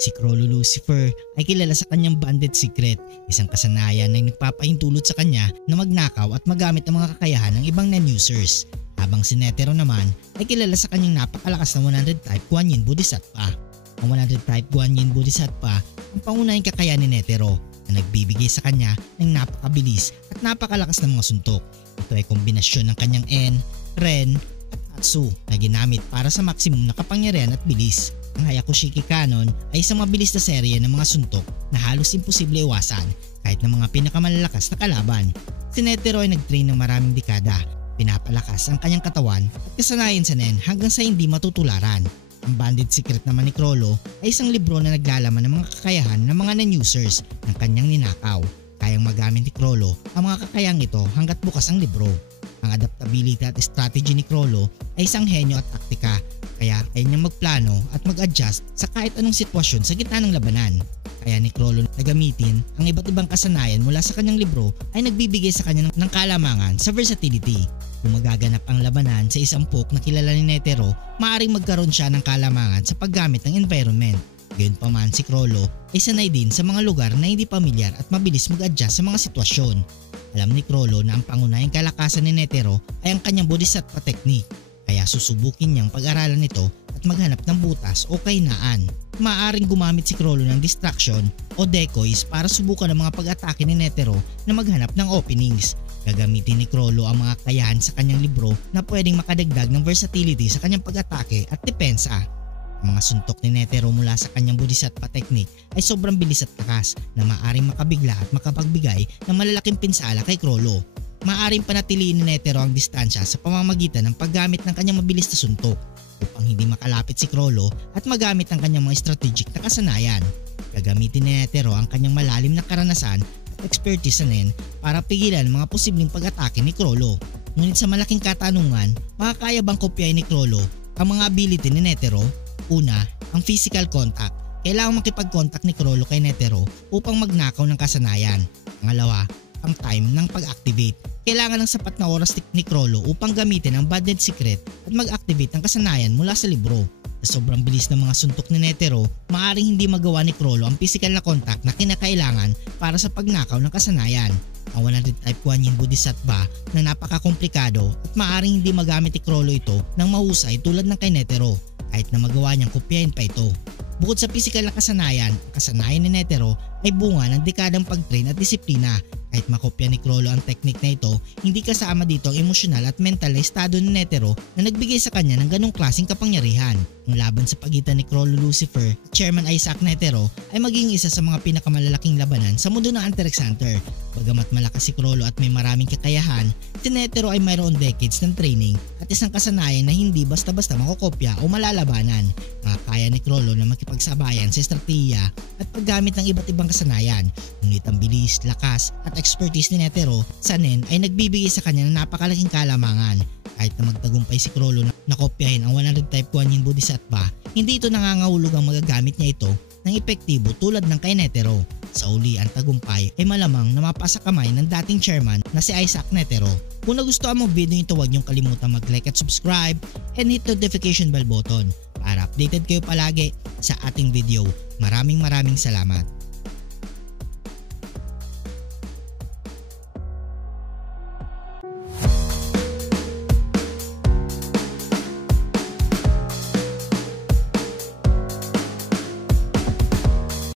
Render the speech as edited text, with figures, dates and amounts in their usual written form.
Si Crollo Lucifer ay kilala sa kanyang banded secret, isang kasanayan na nagpapahintulot sa kanya na magnakaw at magamit ang mga kakayahan ng ibang non-users. Habang si Netero naman ay kilala sa kanyang napakalakas na 100 type Guanyin Bodhisattva. Ang 100 type Guanyin Bodhisattva ang pangunahing kakayahan ni Netero na nagbibigay sa kanya ng napakabilis at napakalakas na mga suntok. Ito ay kombinasyon ng kanyang En, Ren at Tatsu na ginamit para sa maximum na kapangyarihan at bilis. Ang Hayakushiki Cannon ay isang mabilis na serye ng mga suntok na halos imposible iwasan kahit ng mga pinakamalalakas na kalaban. Si Netero ay nag-train ng maraming dekada, pinapalakas ang kanyang katawan at kasanayan sa Nen hanggang sa hindi matutularan. Ang banded secret naman ni Crollo ay isang libro na naglalaman ng mga kakayahan ng mga non-users ng kanyang ninakaw. Kayang magamit ni Crollo ang mga kakayahang ito hanggat bukas ang libro. Ang adaptability at strategy ni Crollo ay isang henyo at taktika, kaya kaya niyang magplano at mag-adjust sa kahit anong sitwasyon sa gitna ng labanan. Kaya ni Crollo na gamitin ang iba't ibang kasanayan mula sa kanyang libro ay nagbibigay sa kanya ng kalamangan sa versatility. Kung magaganap ang labanan sa isang poke na kilala ni Netero, maaaring magkaroon siya ng kalamangan sa paggamit ng environment. Gayunpaman si Crollo ay sanay din sa mga lugar na hindi pamilyar at mabilis mag-adjust sa mga sitwasyon. Alam ni Crollo na ang pangunahing kalakasan ni Netero ay ang kanyang Bodhisattva technique, kaya susubukin niyang pag-aralan ito at maghanap ng butas o kahinaan. Maaaring gumamit si Crollo ng distraction o decoys para subukan ang mga pag-atake ni Netero na maghanap ng openings. Gagamitin ni Crollo ang mga kakayahan sa kanyang libro na pwedeng makadagdag ng versatility sa kanyang pag-atake at depensa. Ang mga suntok ni Netero mula sa kanyang Bodhisattva technique ay sobrang bilis at takas na maaaring makabigla at makapagbigay ng malalaking pinsala kay Crollo. Maaaring panatiliin ni Netero ang distansya sa pamamagitan ng paggamit ng kanyang mabilis na suntok upang hindi makalapit si Crollo at magamit ang kanyang mga strategic na kasanayan. Gagamitin ni Netero ang kanyang malalim na karanasan at expertise sa Nen para pigilan ang mga posibleng pag-atake ni Crollo. Ngunit sa malaking katanungan, makakaya bang kopyahin ni Crollo ang mga ability ni Netero? Una, ang physical contact. Kailangang makipag-contact ni Crollo kay Netero upang magnakaw ng kasanayan. Pangalawa, ang time ng pag-activate. Kailangan ng sapat na oras ni Crollo upang gamitin ang banded secret at mag-activate ng kasanayan mula sa libro. Sa sobrang bilis ng mga suntok ni Netero, maaaring hindi magawa ni Crollo ang physical na contact na kinakailangan para sa pagnakaw ng kasanayan. Ang 100 type Guanyin Bodhisattva na napakakomplikado at maaaring hindi magamit ni Crollo ito ng mahusay tulad ng kay Netero, kahit na magawa niyang kopyahin pa ito. Bukod sa physical na kasanayan, ang kasanayan ni Netero ay bunga ng dekadang pag-train at disiplina. Kahit makopya ni Crollo ang technique na ito, hindi kasama dito ang emosyonal at mental na estado ni Netero na nagbigay sa kanya ng ganong klaseng kapangyarihan. Ang laban sa pagitan ni Crollo Lucifer at Chairman Isaac Netero ay maging isa sa mga pinakamalalaking labanan sa mundo ng Hunter x Hunter. Bagamat malakas si Crollo at may maraming kakayahan, si Netero ay mayroon decades ng training at isang kasanayan na hindi basta-basta makokopya o malalabanan. Makakaya ni Crollo na makipagsabayan sa estratehiya at paggamit ng iba't ibang kasanayan. Ngunit ang bilis, lakas at expertise ni Netero sa Nen ay nagbibigay sa kanya ng napakalaking kalamangan. Kahit na magtagumpay si Crollo na kopyahin ang 100 type Guanyin Bodhisattva, hindi ito nangangahulog ang magagamit niya ito ng epektibo tulad ng kay Netero. Sa uli, ang tagumpay ay malamang na mapasa kamay ng dating chairman na si Isaac Netero. Kung nagustuhan mo ang video ito, huwag niyong kalimutan mag-like at subscribe and hit notification bell button para updated kayo palagi sa ating video. Maraming salamat.